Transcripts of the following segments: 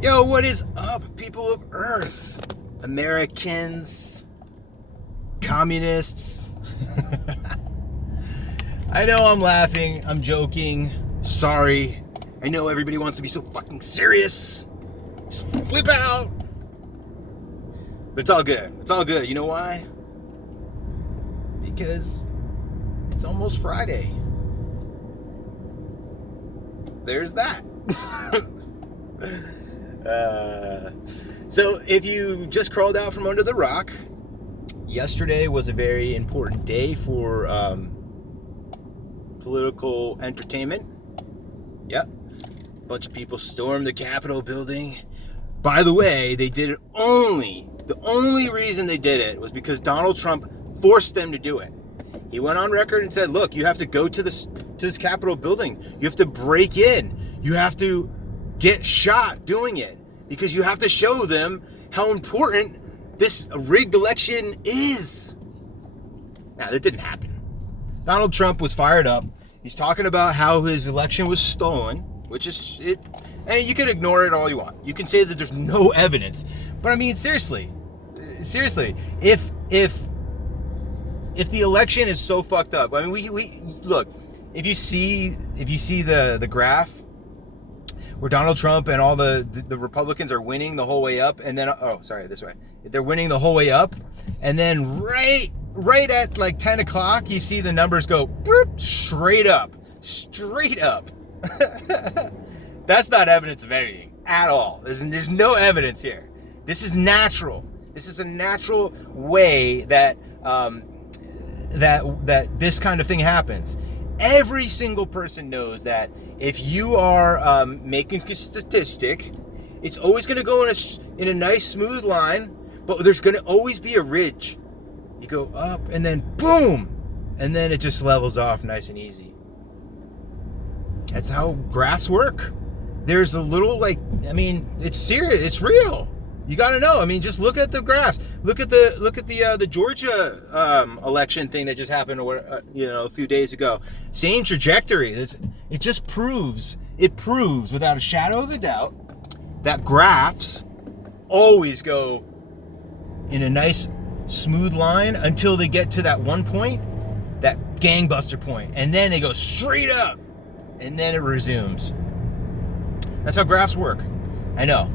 Yo, what is up, people of Earth? Americans, communists. I know I'm laughing, I'm joking, sorry. I know everybody wants to be so fucking serious. Just flip out. But it's all good. It's all good. You know why? Because it's almost Friday. There's that. So if you just crawled out from under the rock, yesterday was a very important day for political entertainment. Yep. A bunch of people stormed the Capitol building. By the way, they did it the only reason they did it was because Donald Trump forced them to do it. He went on record and said, look, you have to go to this Capitol building. You have to break in. You have to get shot doing it because you have to show them how important this rigged election is. Now, that didn't happen. Donald Trump was fired up. He's talking about how his election was stolen, which is it. And you can ignore it all you want. You can say that there's no evidence. But I mean, seriously, if the election is so fucked up, I mean, we look, if you see the graph where Donald Trump and all the Republicans are winning the whole way up, and then this way, they're winning the whole way up, and then right at like 10 o'clock, you see the numbers go straight up. That's not evidence of anything at all. There's no evidence here. This is natural. This is a natural way that this kind of thing happens. Every single person knows that if you are making a statistic, it's always going to go in a nice smooth line, but there's going to always be a ridge. You go up and then boom, and then it just levels off nice and easy. That's how graphs work. There's a little it's serious. It's real. You got to know. I mean, just look at the graphs. Look at the Georgia election thing that just happened, a few days ago. Same trajectory. It just proves without a shadow of a doubt that graphs always go in a nice smooth line until they get to that one point, that gangbuster point, and then they go straight up, and then it resumes. That's how graphs work. I know.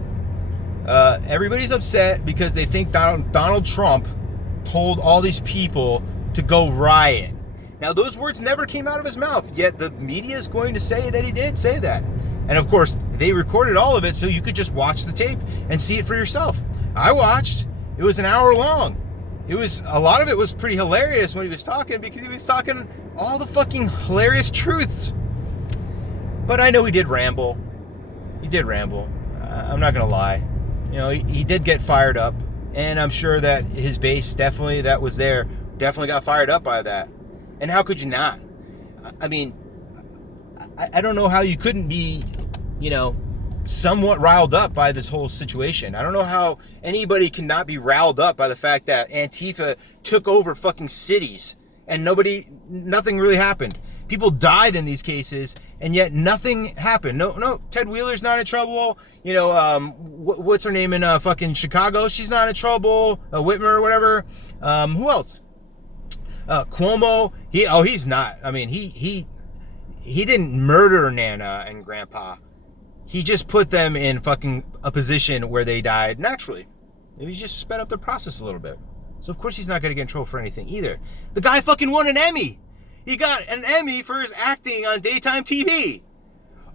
Everybody's upset because they think Donald Trump told all these people to go riot. Now, those words never came out of his mouth, yet the media is going to say that he did say that. And of course, they recorded all of it so you could just watch the tape and see it for yourself. I watched. It was an hour long. A lot of it was pretty hilarious when he was talking, because he was talking all the fucking hilarious truths. But I know he did ramble. I'm not going to lie. He did get fired up, and I'm sure that his base definitely got fired up by that. And how could you not? I mean, I don't know how you couldn't be, somewhat riled up by this whole situation. I don't know how anybody cannot be riled up by the fact that Antifa took over fucking cities and nothing really happened. People died in these cases, and yet nothing happened. No, Ted Wheeler's not in trouble. What's her name in fucking Chicago? She's not in trouble. Whitmer or whatever. Who else? Cuomo. He's not. I mean, he didn't murder Nana and Grandpa. He just put them in fucking a position where they died naturally. Maybe he just sped up the process a little bit. So of course he's not going to get in trouble for anything either. The guy fucking won an Emmy. He got an Emmy for his acting on daytime TV.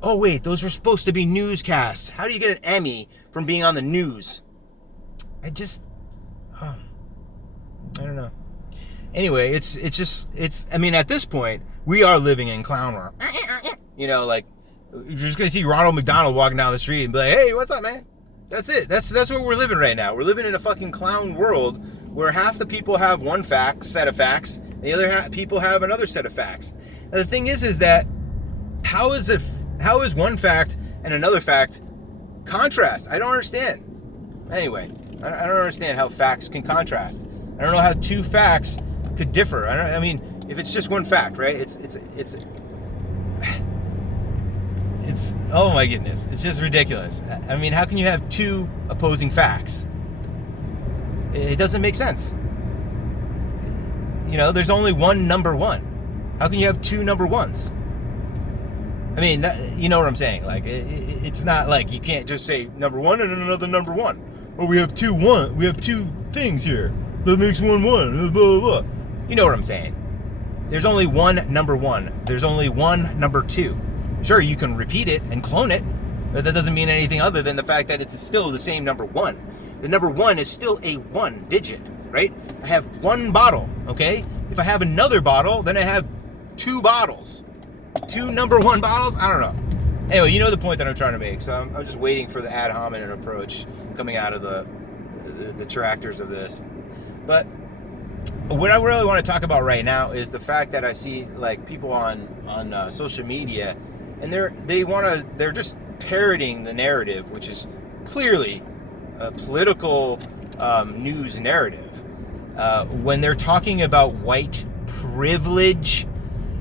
Oh, wait, those were supposed to be newscasts. How do you get an Emmy from being on the news? I don't know. Anyway, it's at this point, we are living in clown world. You're just going to see Ronald McDonald walking down the street and be like, hey, what's up, man? That's it. That's what we're living right now. We're living in a fucking clown world where half the people have one set of facts, and the other people have another set of facts. Now, the thing is that how is one fact and another fact contrast? I don't understand. Anyway, I don't understand how facts can contrast. I don't know how two facts could differ. I mean, if it's just one fact, right? It's, oh my goodness, it's just ridiculous. I mean, how can you have two opposing facts? It doesn't make sense. You know, there's only one number one. How can you have two number ones? I mean, you know what I'm saying? Like, it's not like you can't just say number one and another number one. Or we have two things here. That makes one, blah, blah, blah. You know what I'm saying? There's only one number one. There's only one number two. Sure, you can repeat it and clone it, but that doesn't mean anything other than the fact that it's still the same number one. The number one is still a one digit, right? I have one bottle, okay? If I have another bottle, then I have two bottles. Two number one bottles? I don't know. Anyway, you know the point that I'm trying to make, so I'm just waiting for the ad hominem approach coming out of the detractors of this. But what I really want to talk about right now is the fact that I see like people on social media, and they're just parroting the narrative, which is clearly a political news narrative. When they're talking about white privilege,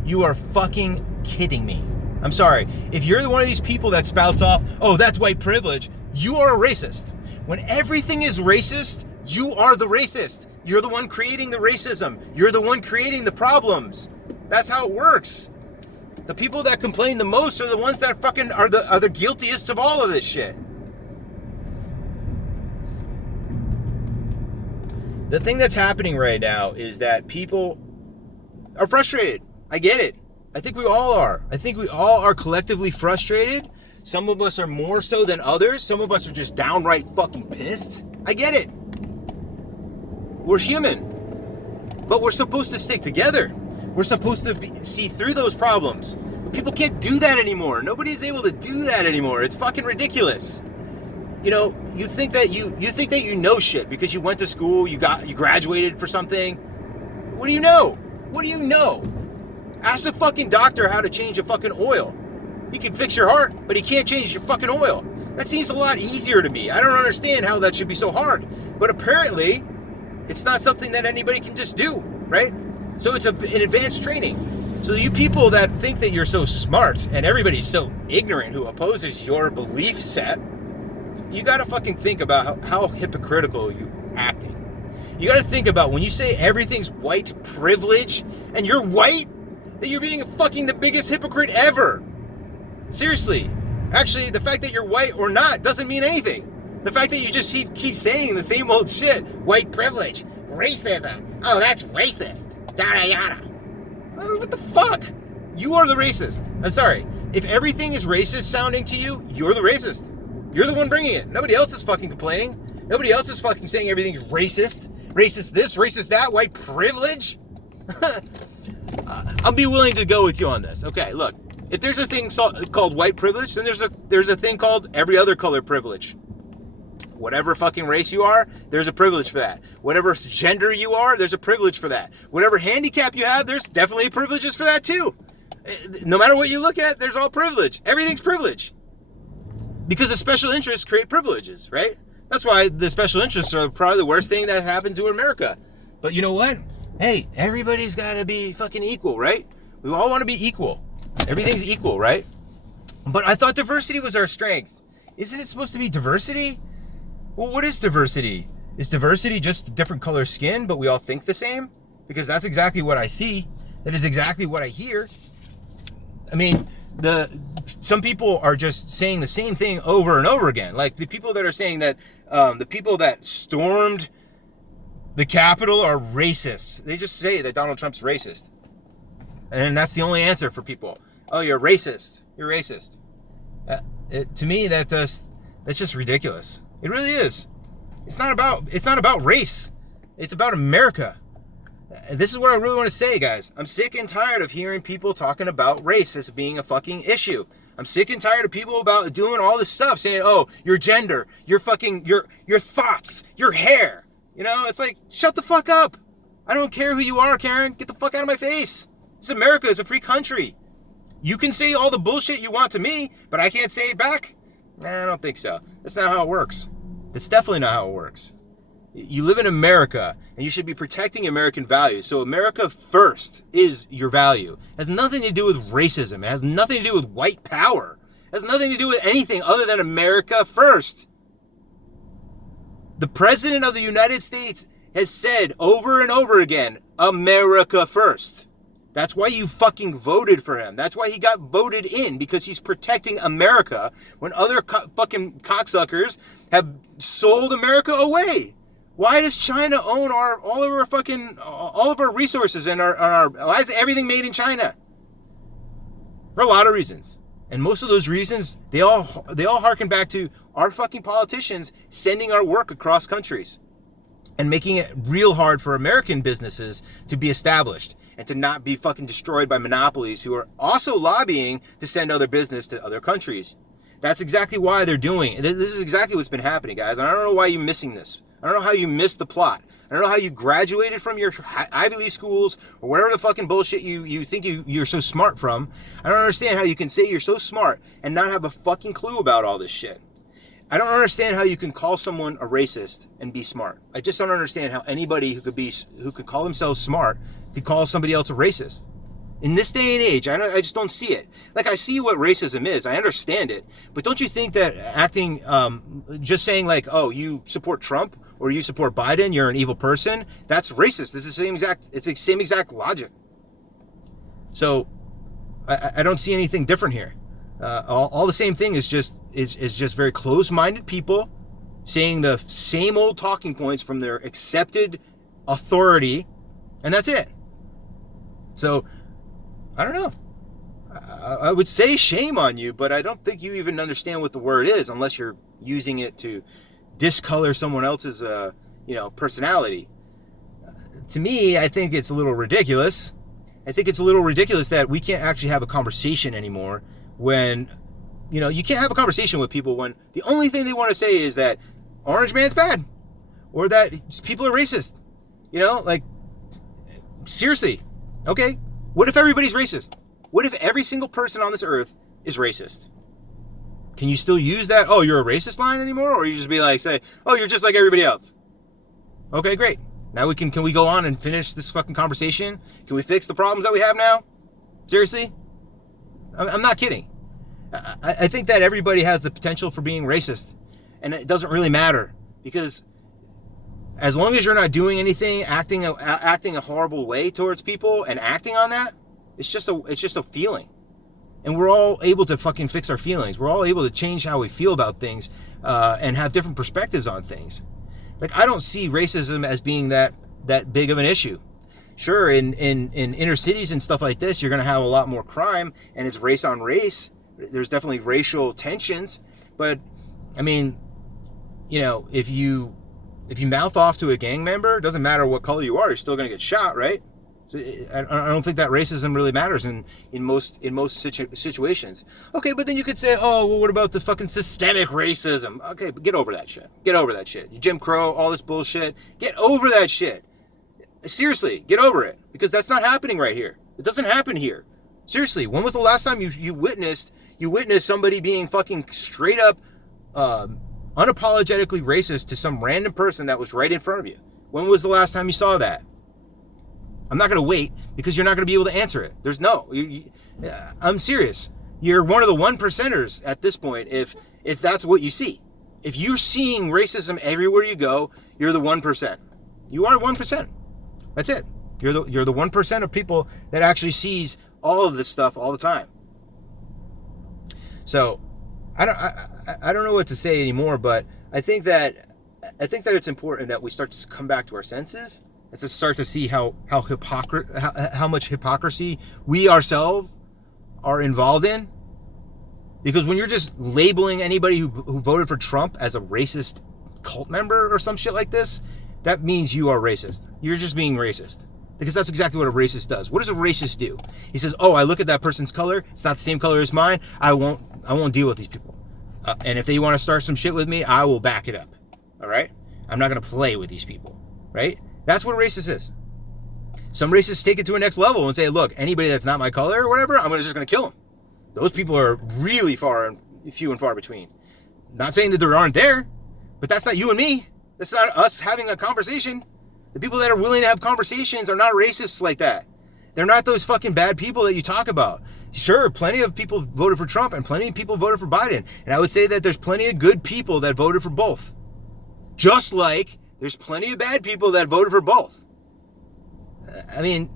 you are fucking kidding me. I'm sorry. If you're one of these people that spouts off, oh, that's white privilege, you are a racist. When everything is racist, you are the racist. You're the one creating the racism. You're the one creating the problems. That's how it works. The people that complain the most are the ones that fucking are the guiltiest of all of this shit. The thing that's happening right now is that people are frustrated. I get it. I think we all are. I think we all are collectively frustrated. Some of us are more so than others. Some of us are just downright fucking pissed. I get it. We're human. But we're supposed to stick together. We're supposed to see through those problems. But people can't do that anymore. Nobody's able to do that anymore. It's fucking ridiculous. You know, you think that you know shit because you went to school, you graduated for something. What do you know? What do you know? Ask the fucking doctor how to change a fucking oil. He can fix your heart, but he can't change your fucking oil. That seems a lot easier to me. I don't understand how that should be so hard. But apparently, it's not something that anybody can just do, right? So it's an advanced training. So you people that think that you're so smart and everybody's so ignorant who opposes your belief set, you gotta fucking think about how hypocritical you're acting. You gotta think about when you say everything's white privilege and you're white, that you're being fucking the biggest hypocrite ever. Seriously. Actually, the fact that you're white or not doesn't mean anything. The fact that you just keep saying the same old shit. White privilege. Racism. Oh, that's racist. Yada yada. What the fuck? You are the racist. I'm sorry. If everything is racist sounding to you, you're the racist. You're the one bringing it. Nobody else is fucking complaining. Nobody else is fucking saying everything's racist. Racist this, racist that, white privilege. I'll be willing to go with you on this. Okay, look. If there's a thing called white privilege, then there's a thing called every other color privilege. Whatever fucking race you are, there's a privilege for that. Whatever gender you are, there's a privilege for that. Whatever handicap you have, there's definitely privileges for that too. No matter what you look at, there's all privilege. Everything's privilege. Because the special interests create privileges, right? That's why the special interests are probably the worst thing that happened to America. But you know what? Hey, everybody's got to be fucking equal, right? We all want to be equal. Everything's equal, right? But I thought diversity was our strength. Isn't it supposed to be diversity? Well, what is diversity? Is diversity just different color skin, but we all think the same? Because that's exactly what I see. That is exactly what I hear. I mean, some people are just saying the same thing over and over again. Like the people that are saying that the people that stormed the Capitol are racist. They just say that Donald Trump's racist. And that's the only answer for people. Oh, you're racist. You're racist. To me, that's just ridiculous. It really is. It's not about race. It's about America. This is what I really want to say, guys. I'm sick and tired of hearing people talking about race as being a fucking issue. I'm sick and tired of people about doing all this stuff, saying, oh, your gender, your thoughts, your hair. You know, it's like, shut the fuck up. I don't care who you are, Karen. Get the fuck out of my face. It's America. It's a free country. You can say all the bullshit you want to me, but I can't say it back? Nah, I don't think so. That's not how it works. That's definitely not how it works. You live in America, and you should be protecting American values. So America first is your value. It has nothing to do with racism. It has nothing to do with white power. It has nothing to do with anything other than America first. The President of the United States has said over and over again, America first. That's why you fucking voted for him. That's why he got voted in, because he's protecting America when other fucking cocksuckers have sold America away. Why does China own all of our resources and why is everything made in China? For a lot of reasons. And most of those reasons, they all harken back to our fucking politicians sending our work across countries and making it real hard for American businesses to be established and to not be fucking destroyed by monopolies who are also lobbying to send other business to other countries. That's exactly why they're doing it. This is exactly what's been happening, guys. And I don't know why you're missing this. I don't know how you missed the plot. I don't know how you graduated from your Ivy League schools or whatever the fucking bullshit you think you're so smart from. I don't understand how you can say you're so smart and not have a fucking clue about all this shit. I don't understand how you can call someone a racist and be smart. I just don't understand how anybody who could call themselves smart could call somebody else a racist. In this day and age, I just don't see it. Like, I see what racism is. I understand it. But don't you think that acting, just saying like, oh, you support Trump or you support Biden, you're an evil person, that's racist. It's the same exact logic. So I don't see anything different here. All the same thing is just very close-minded people saying the same old talking points from their accepted authority, and that's it. So I don't know. I would say shame on you, but I don't think you even understand what the word is unless you're using it to discolor someone else's personality. To me, I think it's a little ridiculous. I think it's a little ridiculous that we can't actually have a conversation anymore when, you can't have a conversation with people when the only thing they want to say is that Orange Man's bad or that people are racist. Like, seriously, okay? What if everybody's racist? What if every single person on this earth is racist? Can you still use that, oh, you're a racist line anymore? Or you just be like, say, oh, you're just like everybody else? Okay, great. Now can we go on and finish this fucking conversation? Can we fix the problems that we have now? Seriously? I'm not kidding. I think that everybody has the potential for being racist. And it doesn't really matter. Because as long as you're not doing anything, acting a horrible way towards people and acting on that, it's just a feeling. And we're all able to fucking fix our feelings. We're all able to change how we feel about things and have different perspectives on things. Like, I don't see racism as being that big of an issue. Sure, in inner cities and stuff like this, you're going to have a lot more crime, and it's race on race. There's definitely racial tensions. But, I mean, if you mouth off to a gang member, it doesn't matter what color you are, you're still going to get shot, right? So I don't think that racism really matters in most situations. Okay, but then you could say, oh, well, what about the fucking systemic racism? Okay, but get over that shit. Get over that shit. Jim Crow, all this bullshit. Get over that shit. Seriously, get over it. Because that's not happening right here. It doesn't happen here. Seriously, when was the last time you witnessed somebody being fucking straight up unapologetically racist to some random person that was right in front of you? When was the last time you saw that? I'm not going to wait because you're not going to be able to answer it. I'm serious. You're one of the 1%ers at this point if that's what you see. If you're seeing racism everywhere you go, you're the 1%. You are 1%. That's it. You're the 1% of people that actually sees all of this stuff all the time. So I don't know what to say anymore, but I think that it's important that we start to come back to our senses and to start to see how much hypocrisy we ourselves are involved in. Because when you're just labeling anybody who voted for Trump as a racist cult member or some shit like this, that means you are racist. You're just being racist. Because that's exactly what a racist does. What does a racist do? He says, oh, I look at that person's color, it's not the same color as mine, I won't deal with these people. And if they want to start some shit with me, I will back it up. All right? I'm not going to play with these people. Right? That's what a racist is. Some racists take it to a next level and say, look, anybody that's not my color or whatever, I'm just going to kill them. Those people are really few and far between. Not saying that there aren't there, but that's not you and me. That's not us having a conversation. The people that are willing to have conversations are not racists like that. They're not those fucking bad people that you talk about. Sure, plenty of people voted for Trump and plenty of people voted for Biden. And I would say that there's plenty of good people that voted for both. Just like there's plenty of bad people that voted for both. I mean,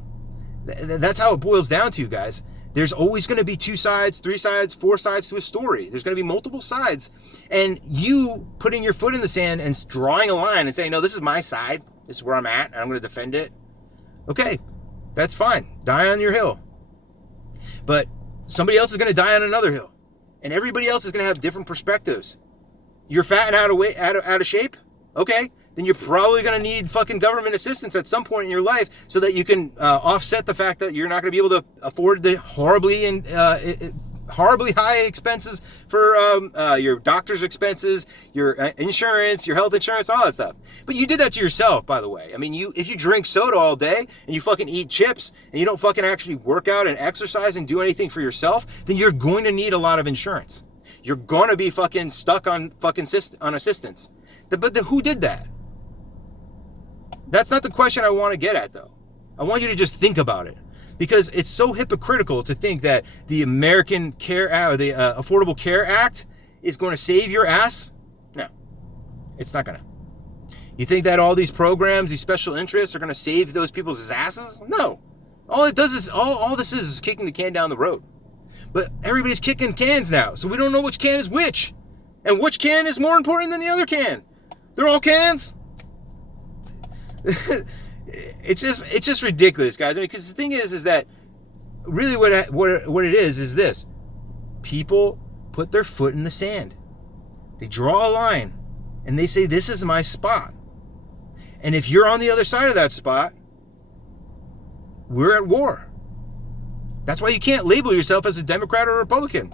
that's how it boils down to, guys. There's always going to be 2 sides, 3 sides, 4 sides to a story. There's going to be multiple sides. And you putting your foot in the sand and drawing a line and saying, no, this is my side. This is where I'm at, and I'm going to defend it. Okay, that's fine. Die on your hill. But somebody else is going to die on another hill. And everybody else is going to have different perspectives. You're fat and out of shape? Okay, then you're probably going to need fucking government assistance at some point in your life so that you can offset the fact that you're not going to be able to afford the horribly high expenses for your doctor's expenses, your insurance, your health insurance, all that stuff. But you did that to yourself, by the way. I mean, if you drink soda all day and you fucking eat chips and you don't fucking actually work out and exercise and do anything for yourself, then you're going to need a lot of insurance. You're going to be fucking stuck on assistance. But who did that? That's not the question I want to get at, though. I want you to just think about it. Because it's so hypocritical to think that the American Care Act, or the Affordable Care Act, is going to save your ass. No, it's not going to. You think that all these programs, these special interests, are going to save those people's asses? No. All it does is, all this is kicking the can down the road. But everybody's kicking cans now, so we don't know which can is which. And which can is more important than the other can. They're all cans. It's just ridiculous, guys. I mean, because the thing is that really what it is this: people put their foot in the sand, they draw a line, and they say, "This is my spot." And if you're on the other side of that spot, we're at war. That's why you can't label yourself as a Democrat or a Republican.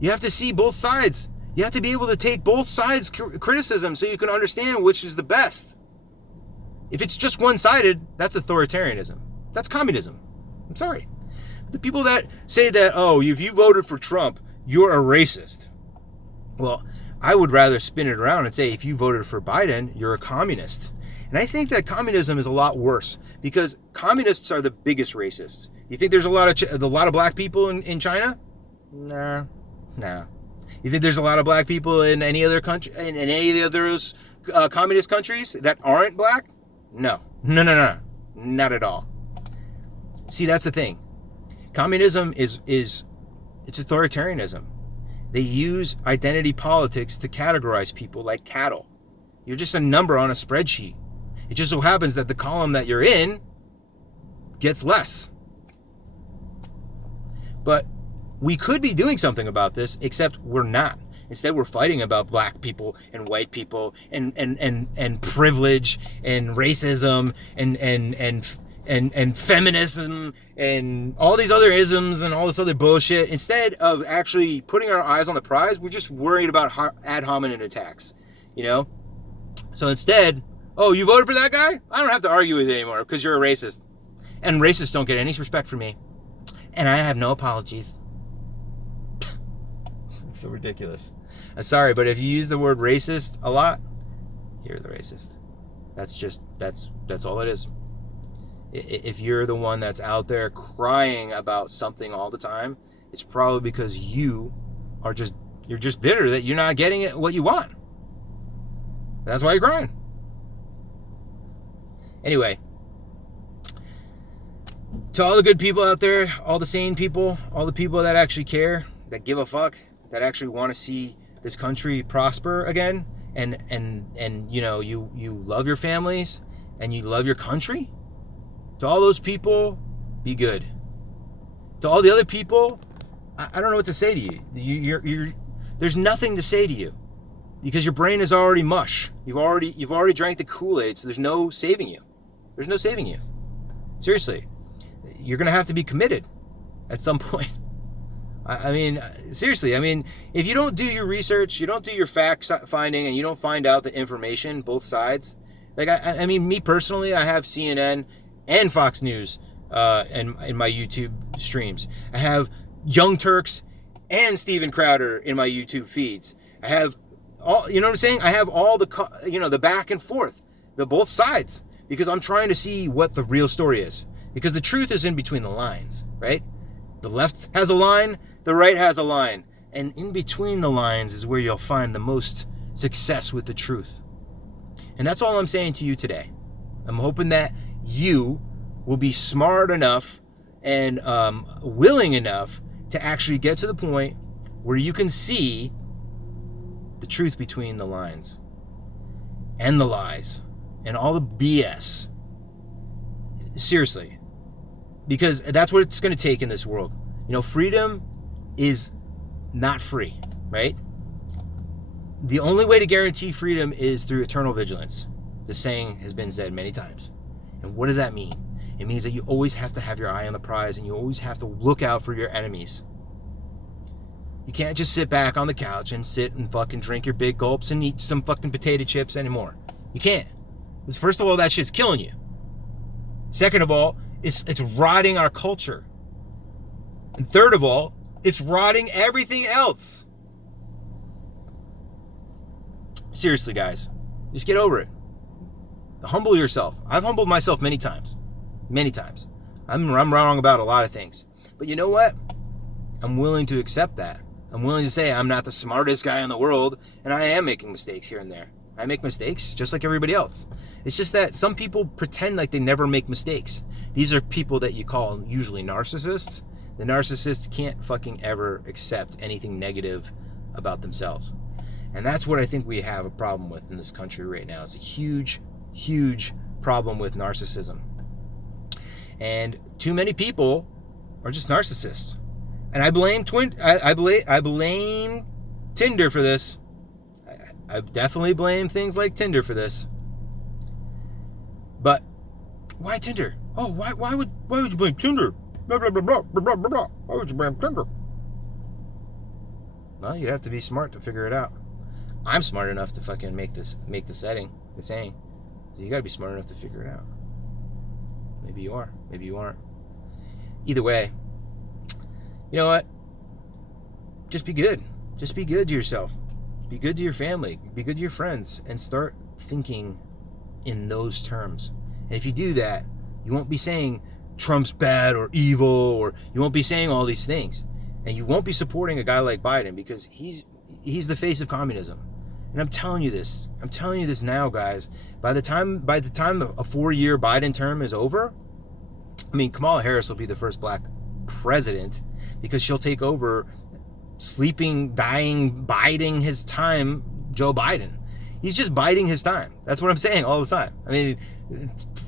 You have to see both sides. You have to be able to take both sides' criticism so you can understand which is the best. If it's just one-sided, that's authoritarianism. That's communism. I'm sorry. The people that say that, oh, if you voted for Trump, you're a racist. Well, I would rather spin it around and say, if you voted for Biden, you're a communist. And I think that communism is a lot worse because communists are the biggest racists. You think there's a lot of black people in China? Nah. You think there's a lot of black people in any other country, in any of the those communist countries that aren't black? No, not at all. See, that's the thing. Communism is authoritarianism. They use identity politics to categorize people like cattle. You're just a number on a spreadsheet. It just so happens that the column that you're in gets less. But we could be doing something about this, except we're not. Instead, we're fighting about black people and white people and privilege and racism and feminism and all these other isms and all this other bullshit. Instead of actually putting our eyes on the prize, we're just worried about ad hominem attacks, you know? So instead, oh, you voted for that guy? I don't have to argue with you anymore because you're a racist. And racists don't get any respect from me. And I have no apologies. It's so ridiculous. I'm sorry, but if you use the word racist a lot, you're the racist. That's all it is. If you're the one that's out there crying about something all the time, it's probably because you're just bitter that you're not getting it what you want. That's why you're crying. Anyway, to all the good people out there, all the sane people, all the people that actually care, that give a fuck, that actually want to see this country prosper again, and you know, you love your families and you love your country, to all those people, be good. To all the other people, I don't know what to say to you. There's nothing to say to you because your brain is already mush. You've already drank the Kool-Aid, so there's no saving you. There's no saving you. Seriously, you're gonna have to be committed at some point. I mean, seriously, I mean, if you don't do your research, you don't do your fact finding, and you don't find out the information, both sides. Like, I mean, me personally, I have CNN and Fox News in my YouTube streams. I have Young Turks and Steven Crowder in my YouTube feeds. I have all, you know what I'm saying? I have all the back and forth, the both sides, because I'm trying to see what the real story is. Because the truth is in between the lines, right? The left has a line, the right has a line. And in between the lines is where you'll find the most success with the truth. And that's all I'm saying to you today. I'm hoping that you will be smart enough and willing enough to actually get to the point where you can see the truth between the lines and the lies and all the BS. Seriously. Because that's what it's going to take in this world. You know, freedom is not free, right? The only way to guarantee freedom is through eternal vigilance. The saying has been said many times. And what does that mean? It means that you always have to have your eye on the prize and you always have to look out for your enemies. You can't just sit back on the couch and sit and fucking drink your big gulps and eat some fucking potato chips anymore. You can't. Because first of all, that shit's killing you. Second of all, it's rotting our culture. And third of all, it's rotting everything else. Seriously, guys, just get over it. Humble yourself. I've humbled myself many times. Many times. I'm wrong about a lot of things. But you know what? I'm willing to accept that. I'm willing to say I'm not the smartest guy in the world, and I am making mistakes here and there. I make mistakes just like everybody else. It's just that some people pretend like they never make mistakes. These are people that you call usually narcissists. The narcissists can't fucking ever accept anything negative about themselves. And that's what I think we have a problem with in this country right now. It's a huge, huge problem with narcissism. And too many people are just narcissists. And I blame I blame Tinder for this. I definitely blame things like Tinder for this. But why Tinder? Oh, why would you blame Tinder? Blah, blah, blah, blah, blah, blah, blah. Why would you blame Tinder? Well, you'd have to be smart to figure it out. I'm smart enough to fucking make the saying. So you gotta be smart enough to figure it out. Maybe you are. Maybe you aren't. Either way, you know what? Just be good. Just be good to yourself. Be good to your family. Be good to your friends. And start thinking in those terms. And if you do that, you won't be saying Trump's bad or evil, or you won't be saying all these things. And you won't be supporting a guy like Biden because he's the face of communism. And I'm telling you this. I'm telling you this now, guys. By the time a 4-year Biden term is over, I mean, Kamala Harris will be the first black president because she'll take over sleeping, dying, biding his time Joe Biden. He's just biding his time. That's what I'm saying all the time. I mean,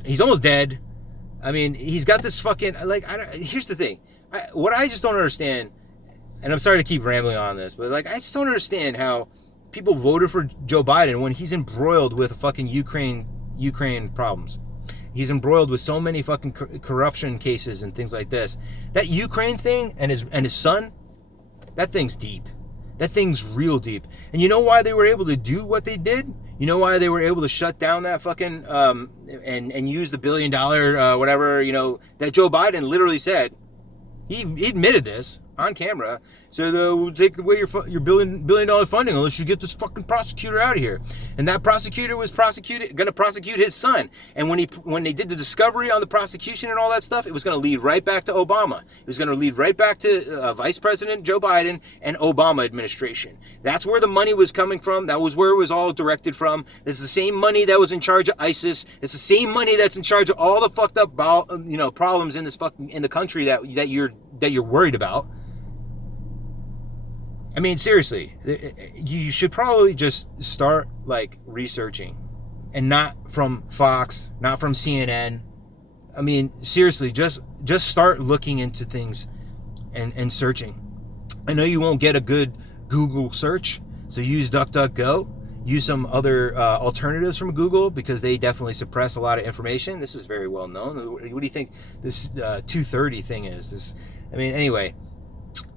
he's almost dead. I mean, he's got this fucking, here's the thing. What I just don't understand, and I'm sorry to keep rambling on this, but I just don't understand how people voted for Joe Biden when he's embroiled with fucking Ukraine problems. He's embroiled with so many fucking corruption cases and things like this. That Ukraine thing and his son, that thing's deep. That thing's real deep. And you know why they were able to do what they did? You know why they were able to shut down that fucking and use the $1 billion whatever, that Joe Biden literally said. He admitted this on camera. So we'll take away your $1 billion funding unless you get this fucking prosecutor out of here. And that prosecutor was going to prosecute his son. And when they did the discovery on the prosecution and all that stuff, it was going to lead right back to Obama. It was going to lead right back to Vice President Joe Biden and Obama administration. That's where the money was coming from. That was where it was all directed from. It's the same money that was in charge of ISIS. It's the same money that's in charge of all the fucked up problems in the country that you're worried about. I mean, seriously, you should probably just start researching, and not from Fox, not from CNN. I mean, seriously, just start looking into things and searching. I know you won't get a good Google search, so use DuckDuckGo. Use some other alternatives from Google because they definitely suppress a lot of information. This is very well known. What do you think this 230 thing is? Anyway.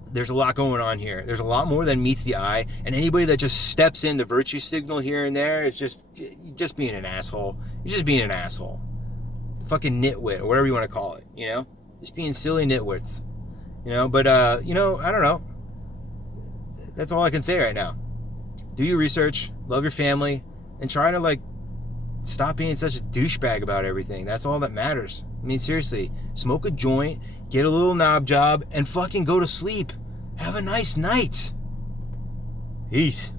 There's a lot going on here. There's a lot more than meets the eye, and anybody that just steps in the virtue signal here and there is just being an asshole. You're just being an asshole. Fucking nitwit, or whatever you want to call it, Just being silly nitwits. But I don't know. That's all I can say right now. Do your research, love your family, and try to stop being such a douchebag about everything. That's all that matters. mean, seriously, smoke a joint, get a little knob job, and fucking go to sleep. Have a nice night. Peace.